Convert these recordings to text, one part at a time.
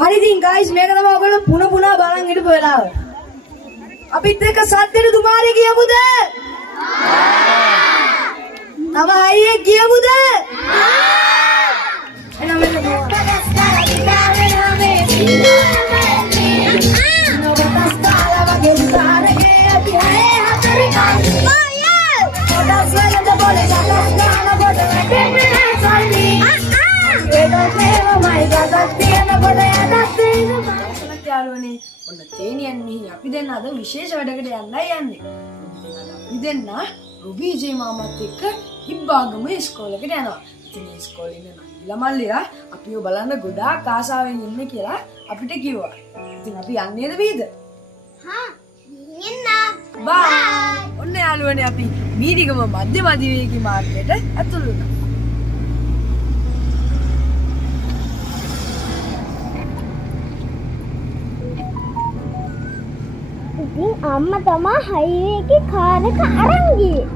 හරි ඉතින් guys මේක තමයි ඔයගොල්ලෝ පුන බලන් හිටපු වෙලාව. අපිත් එක්ක සද්දෙට දුමාරේ කියමුද? තව අයියේ කියමුද? එහෙනම් මෙන්න ඔන්න තේනියන් මෙහි අපි දෙන්න අද විශේෂ වැඩකට යන්නයි යන්නේ. අපි දෙන්න රුබී ජේ මාමත් එක්ක ඉබ්බාගම ඉස්කෝලේකට යනවා. ඉතින් මේ ඉස්කෝලේ ඉන්න නංගිලා මල්ලිලා අපිව බලන්න ගොඩාක් ආසාවෙන් ඉන්නේ කියලා අපිට කිව්වා. ඉතින් අපි යන්නේද බීද? හා යන්න. බයි. ඔන්න යාළුවනේ අපි මීරිගම මධ්‍යම අධිවේගී මාර්ගයට ඇතුළු වුණා. ඉතින් අම්මා තමයි හයිවේ එකේ කාර් එක අරන් ගියේ.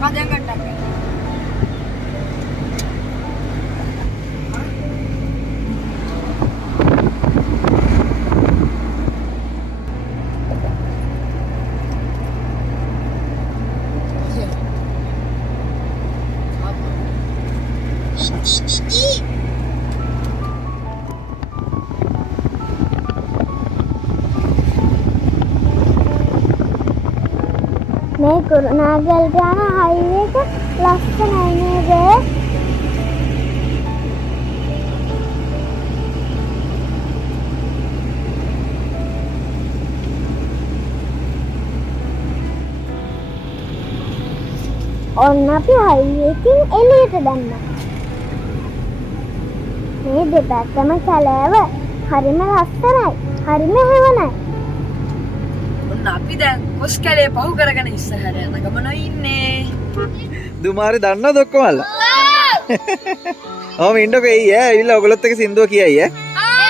කදෙන් ගන්නක්. මේ කුරුණාගලට යන හයිවේ එක ලස්සනයි නේද? ඔන්න අපි හයිවේ එකෙන් එළියට දැම්මා. මේ දෙපැත්තම කැලෑව හරිම ලස්සනයි. හරිම හේවණයි. ඔන්න අපි දැන් කොස් කැලේ පහු කරගෙන ඉස්සරහට යන ගමන ඉන්නේ. දුමාරි දන්නවද ඔක්කොමල්ලා? ඔහොම ඉන්නකෝ එයි ඈ ඇවිල්ලා ඔයගොල්ලොත් එක්ක සින්දුව කියයි ඈ.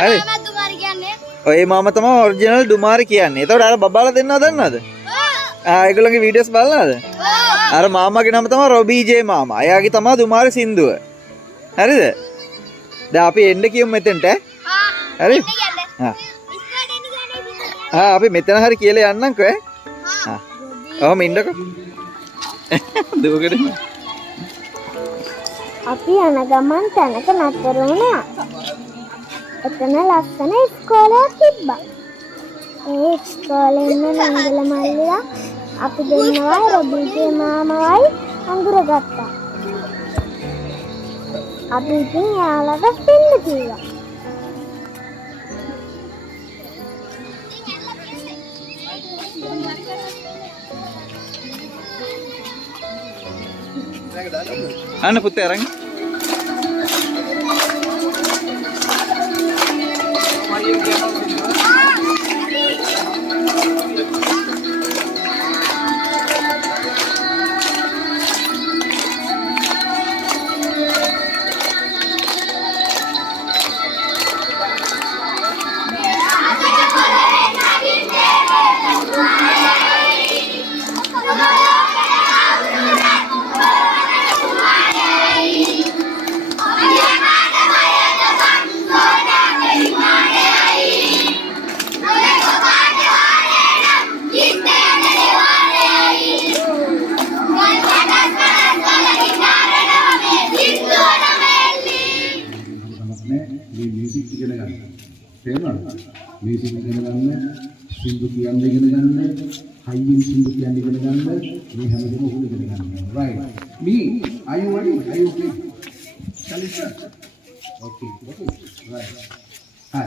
හරි. මම දුමාරි කියන්නේ. ඔය මාමා තමයි ඔරිජිනල් දුමාරි කියන්නේ. එතකොට අර බබාලා දෙන්නව දන්නවද? ඒගොල්ලන්ගේ වීඩියෝස් බලනවද? අර මාමාගේ නම තමයි රොබී ජේ මාමා. එයාගේ තමයි දුමාරි සින්දුව. හරිද? දැන් අපි එන්න කියමු මෙතෙන්ට ඈ. හරි? අපි මෙතන හරි කියලා යන්නම්කෝ ඈ. ඔහොම ඉන්නකෝ. දුවකට. අපි යන ගමන් තැනක නතර වුණා. එතන ලස්සන ඉස්කෝලයක් තිබ්බා. ඒ ඉස්කෝලේ ඉන්න නංගිලා මල්ලිලා අපි දෙන්නවයි රොබීගේ මාමවයි අඳුරගත්තා. අපි ඉතින් යාළුවට දෙන්න කිව්වා. අන්න පුතේ අරන්. Music iගෙන ගන්න, සින්දු කියන්නේ ඉගෙන ගන්න, හයියෙන් සින්දු කියන්නේ ඉගෙන ගන්න, මේ හැමදේම උගල ඉගෙන ගන්න. Right. Me, are you ready? Are you okay? Shall we start? Okay. Right. Hi.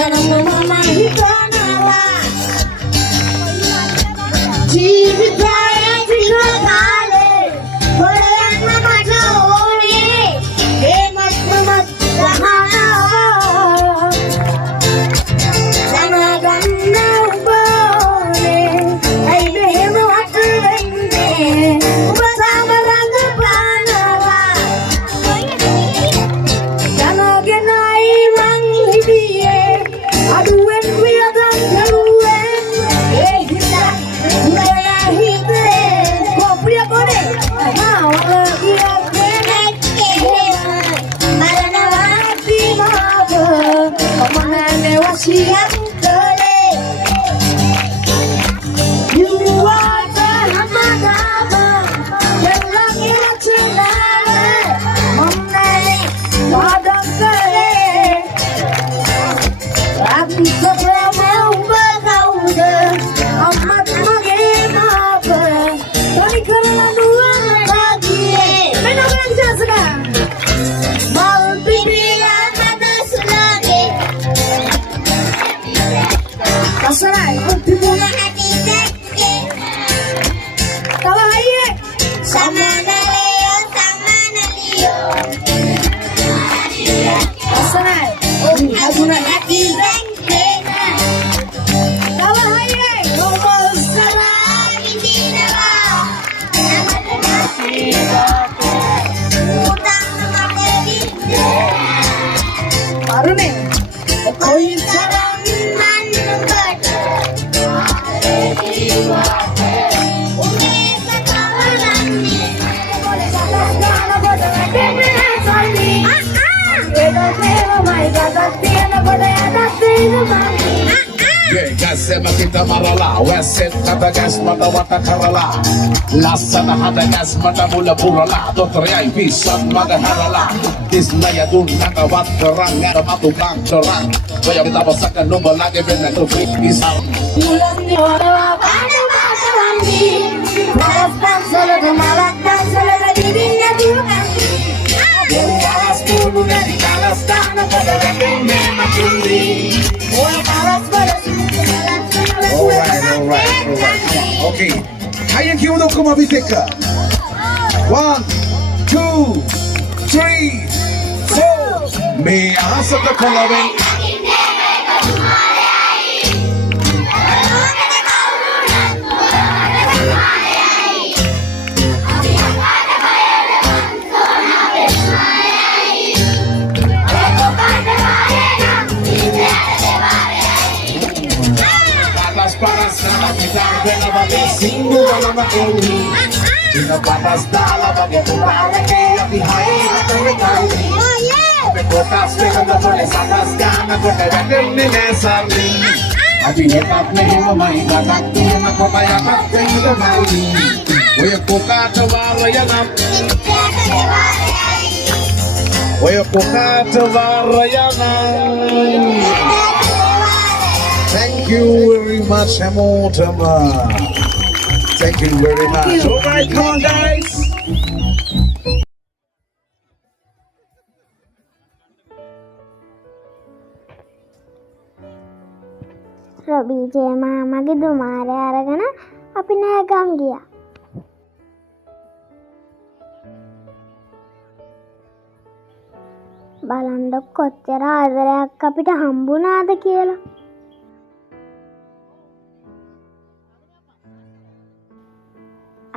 මම හිතනවා ජීවිතය ටික කාලේ හොයන්න මට ඕනේ ඒ මත්මත් ගහනවා දැනගන්න උඹනේ ඇයි මෙහෙම වට වෙන්නේ ඔබ සාම රඟපානවා දැනගෙනයි මං හිටියේ අඩුවෙන් වියදම් කරුවේ ඒ හිතා උඩලා හිතේ කොපිය කොනේ මාව කියන්නේ නැත්තේ මරනවා සීමාව මමනේ වසියක් කළේ you are the hamagama යල්ලගේ චලන මමනේ වාදම් කළේ අත්පොතම උඹ කවුද අම්මත් මගේ මාප තනි කරලා නුවණ ගියේ මෙන්න ජසලා මල් පිපිලා මදසුලාගේ කසරයි උත්තිමුණ ඇති දැක්කේ තව අයියේ සමානලියෝ කසරයි උත්තිමුණ ඇති දැක්කේ තව අයියේ කොමසලා විඳිනවා අරුනේ කොයි තරම් මන්කට Gasema kita marala, weset kata gas mata wata karala, lasana hada gas mata mula purala, dokter ai pisat mata harala, disnaya dun naka wat perang ada matu bang cerang, bayar kita pasakan nombor lagi benar tu pisau. Alright. Okay. Kaya kiuno kumabiteka. 1, 2, 3, 4. Me asa ka kalawen. Paras na kita bela bagi singgu wala makeni. Tina paras dala bagi para ke abihai na kawali. Abe kotas pe kanda chole satas kana kote vendenne ne sarli. Abi hetap ne hema mai gatak te na kota ya katte ida mai. Oya kokata warayana. Oya kokata warayana. Thank you very much, Hamotama. Thank you very much. All right, come on, guys. Robbie J මාමගේ දුමාරය අරගෙන අපි නෑගම් ගියා. බලන්න කොච්චර ආදරයක් අපිට හම්බුණාද කියලා.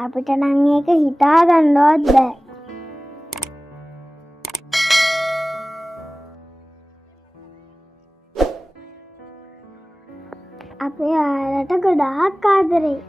අපිට නම් ඒක හිතා ගන්නවත් බෑ. අපේ අයලට ගොඩාක් ආදරේ.